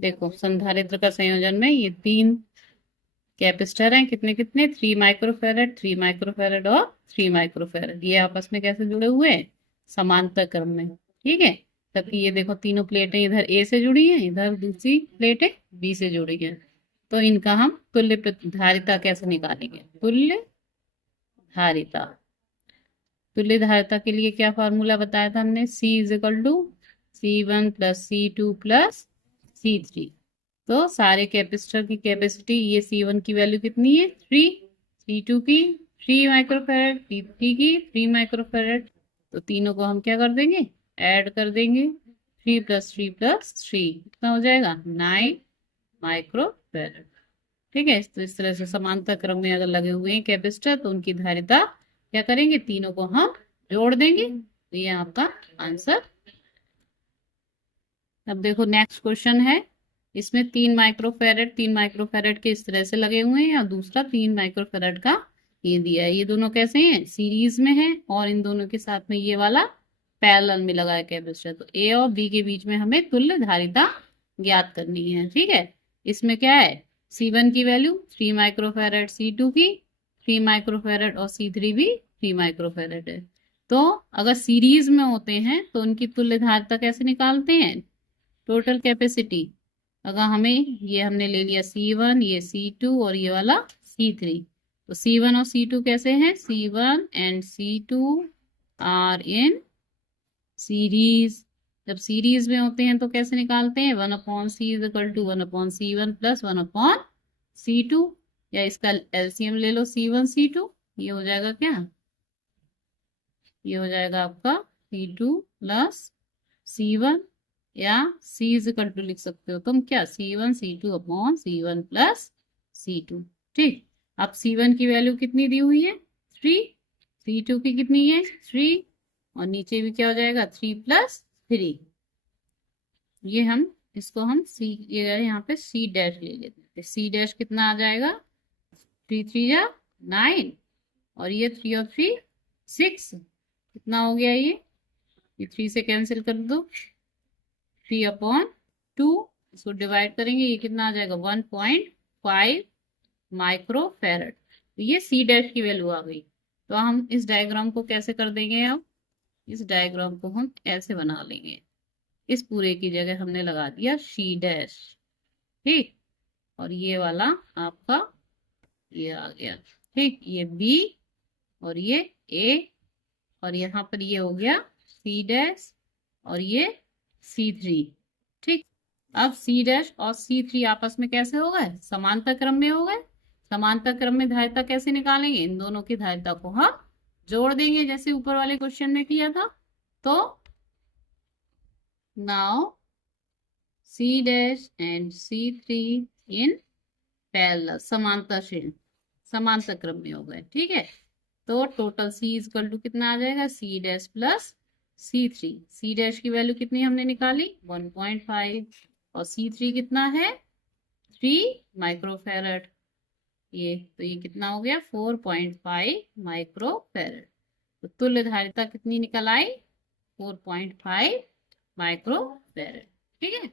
देखो संधारित्र का संयोजन में ये 3 कैपेसिटर हैं, कितने कितने, 3 माइक्रोफेरेड, 3 माइक्रोफेरेड और 3 माइक्रोफेरेड। ये आपस में कैसे जुड़े हुए हैं, समांतर क्रम में। ठीक है, तभी ये देखो तीनों प्लेटें इधर ए से जुड़ी हैं, इधर दूसरी प्लेटें बी से जुड़ी हैं। तो इनका हम तुल्य धारिता कैसे निकालेंगे, तुल्य धारिता। तुल्य धारिता के लिए क्या फॉर्मूला बताया था हमने, C is equal to C1 plus C2 plus C3। तो सारे कैपेसिटर की कैपेसिटी, ये C1 की वैल्यू कितनी है 3, C2 की 3 माइक्रोफेरेड, C3 की 3 माइक्रोफेरेड। तो तीनों को हम क्या कर देंगे, ऐड कर देंगे। 3 प्लस 3 प्लस 3 कितना हो जाएगा 9 माइक्रोफेरेड। ठीक है, तो इस तरह से समांतर क्रम में अगर लगे हुए हैं कैपेसिटर तो उनकी धारिता क्या करेंगे, तीनों को हम जोड़ देंगे। तो ये आपका आंसर। अब देखो नेक्स्ट क्वेश्चन है, इसमें 3 माइक्रोफेरेड के इस तरह से लगे हुए हैं और दूसरा 3 माइक्रोफेरेड का ये दिया है। ये दोनों कैसे हैं, सीरीज में है और इन दोनों के साथ में ये वाला पैरेलल में लगा है कैपेसिटर। तो ए और बी के बीच में हमें तुल्य धारिता ज्ञात करनी है। ठीक है, इसमें क्या है, C1 की वैल्यू 3 माइक्रोफेरेड, C2 की 3 माइक्रोफेरेड और C3 भी 3 माइक्रोफेरेड है। तो अगर सीरीज में होते हैं तो उनकी तुल्य धारिता कैसे निकालते हैं, टोटल कैपेसिटी। अगर हमें ये हमने ले लिया C1, ये C2 और ये वाला C3। तो C1 और C2 कैसे हैं, C1 and C2 are in series. जब सीरीज में होते हैं तो कैसे निकालते हैं, 1/C is equal to 1/C1 plus 1/C2। या इसका एलसीएम ले लो C1 C2, ये हो जाएगा क्या, ये हो जाएगा आपका C2 प्लस C1, या C इज इक्वल टू लिख सकते हो तुम क्या, C1 C2/C1 प्लस C2। ठीक, अब C1 की वैल्यू कितनी दी हुई है 3, C2 की कितनी है 3, और नीचे भी क्या हो जाएगा 3 प्लस 3। ये हम इसको हम C, ये यहाँ पे C डैश ले लेते हैं। C डैश कितना आ जाएगा, 3 3 या 9, और ये 3 और 3 6, कितना हो गया ये 3 से कैंसिल कर दो, 3/2, इसको डिवाइड करेंगे, ये कितना आ जाएगा 1.5 माइक्रोफेरेड। तो ये C डैश की वैल्यू आ गई। तो हम इस डायग्राम को कैसे कर देंगे, अब इस डायग्राम को हम ऐसे बना लेंगे, इस पूरे की जगह हमने लगा दिया C डैश। ठीक, और ये वाला आपका ये आ गया। ठीक, ये B और ये A, और यहाँ पर ये हो गया C डैश और ये C3। ठीक, अब C डैश और C3 आपस में कैसे हो गए, समांतर क्रम में हो गए। समांतर क्रम में धारिता कैसे निकालेंगे, इन दोनों की धारिता को हम जोड़ देंगे जैसे ऊपर वाले क्वेश्चन में किया था। तो now C dash and C3 in parallel, समांतर श्रेणी, समांतर क्रम में हो गए। ठीक है, तो टोटल C इक्वल टू कितना आ जाएगा, C dash plus C3। C dash की वैल्यू कितनी हमने निकाली 1.5, और C3 कितना है 3 माइक्रोफेरेड। ये तो ये कितना हो गया 4.5 माइक्रोफेरेड। तो तुल्य धारिता कितनी निकल आई 4.5 माइक्रोफेरेड। ठीक है।